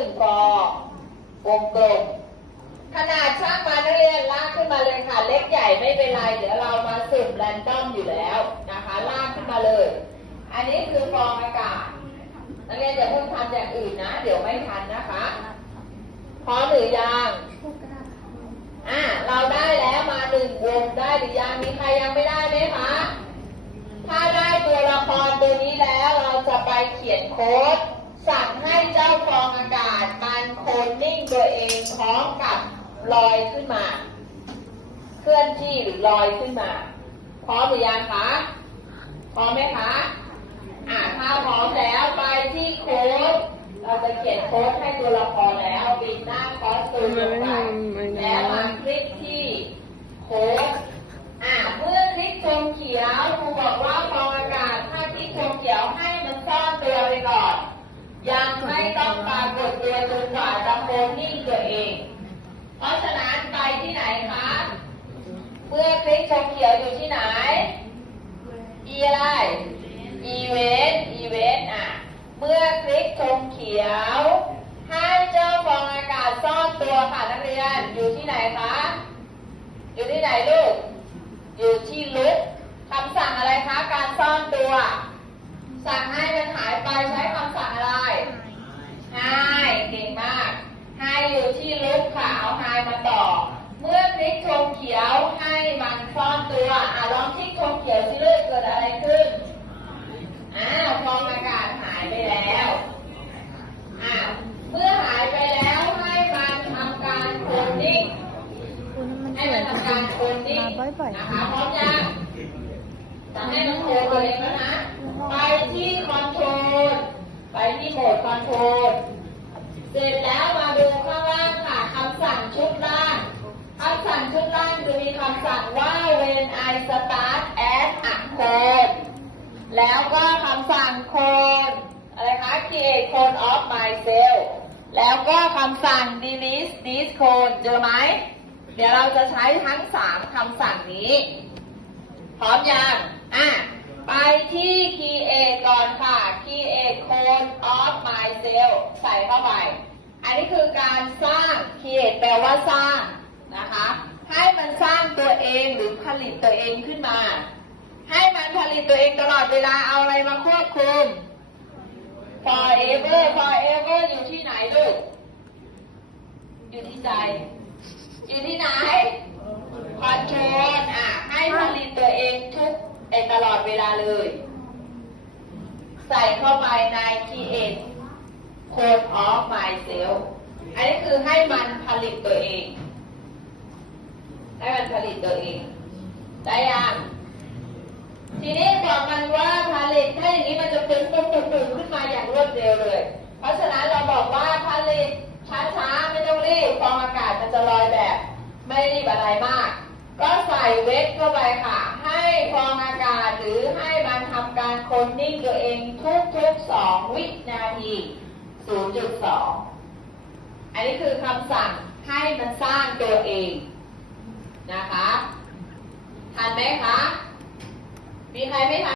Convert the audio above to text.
นึ่งฟองวงกลม ขนาดช่างมานักเรียนลากขึ้นมาเลยค่ะ เล็กใหญ่ไม่เป็นไรเดี๋ยวเรามาสุ่มแรนดอมอยู่แล้วนะคะลากขึ้นมาเลย อันนี้คือฟองอากาศนักเรียนอย่าเพิ่งทำอย่างอื่นนะ เดี๋ยวไม่ทันนะคะพร้อมหรือยังอะเราได้แล้วมาหนึ่งวงได้หรือยังมีใครยังไม่ได้ไหมคะถ้าได้ตัวละครตัวนี้แล้วเราจะไปเขียนโค้ดสั่งให้ โคนนิ่งตัวเองพร้อมกับลอยขึ้นมา เคลื่อนที่หรือลอยขึ้นมา พร้อมหรือยังคะ พร้อมไหมคะอ่าถ้าพร้อมแล้วไปที่โค้ดเราจะเขียนโค้ดให้ตัวละครแล้วปิดหน้าคอสตูมลงไปแล้วมาคลิกที่โค้ด อ่าเมื่อคลิกชมเขียวครูบอกว่าฟองอากาศ ถ้าคลิกชมเขียวให้มันซ่อนตัวไปก่อน ยัง ไม่ต้องปรากฏตัวจนกว่าจะโคนนิ่งตัวเอง เพราะฉะนั้นไปที่ไหนคะเมื่อคลิกชมเขียวอยู่ที่ไหน อีอะไร อีเวนต์อีเวนต์อะ เมื่อคลิกชมเขียว ให้เจ้าฟองอากาศซ่อนตัวค่ะนักเรียน อยู่ที่ไหนคะ อยู่ที่ไหนลูก อยู่ที่ลุกคำสั่งอะไรคะ การซ่อนตัว สั่งให้มันหายไปใช้คำสั่งอะไรให้เก่งมากให้อยู่ที่ลุกค่ะ เอาให้มาต่อ เมื่อคลิกชม เขียวให้มันซ่อนตัว อะลองคลิกชมเขียวสิลูกเกิดอะไรขึ้น อ้าวฟองอากาศหายไปแล้วอ้าวเมื่อหายไปแล้วให้มันทำการโคนนิ่งคุณมันให้สวมัยนจังทำการโคนนิ่งมาบ่อยนะคะพร้อมยังจะให้มันโคนตัวเองแล้วนะ ไปที่คอนโทรล ไปที่โหมดคอนโทรล เสร็จแล้วมาดูข้างล่างค่ะคำสั่งชุดล่างคำสั่งชุดล่างจะมีคำสั่งว่า when I start as a code แล้วก็คำสั่ง code อะไรคะ create code of myself แล้วก็คำสั่ง delete this code เจอไหม เดี๋ยวเราจะใช้ทั้ง 3คำสั่งนี้ พร้อมยังอะ ไปที่ create ก่อนค่ะ create code of myself ใส่เข้าไป อันนี้คือการสร้าง create แปลว่าสร้างนะคะ ให้มันสร้างตัวเองหรือผลิตตัวเองขึ้นมา ให้มันผลิตตัวเองตลอดเวลาเอาอะไรมาควบคุม forever forever อยู่ที่ไหนลูก อยู่ที่ใจ อยู่ที่ไหน คอนโทรลอะ ให้ผลิตตัวเองทุกเอตลอดเวลาเลย ใส่เข้าไปใน create code of myself อันนี้คือให้มันผลิตตัวเอง ให้มันผลิตตัวเอง ได้ยัง ทีนี้บอกมันว่าผลิตถ้าอย่างนี้มันจะเป็นปุ่มปุ่มปุ่มขึ้นมาอย่างรวดเร็วเลย เพราะฉะนั้นเราบอกว่าผลิตช้าๆไม่ต้องรีบฟองอากาศมันจะลอยแบบ ไม่รีบอะไรมาก ก็ใส่เวทเข้าไปค่ะ ให้ฟองอากาศหรือให้มันทำการคนนิ่งตัวเองทุกๆ2วินาที 0.2 อันนี้คือคำสั่งให้มันสร้างตัวเองนะคะทันไหมคะ มีใครไม่ทัน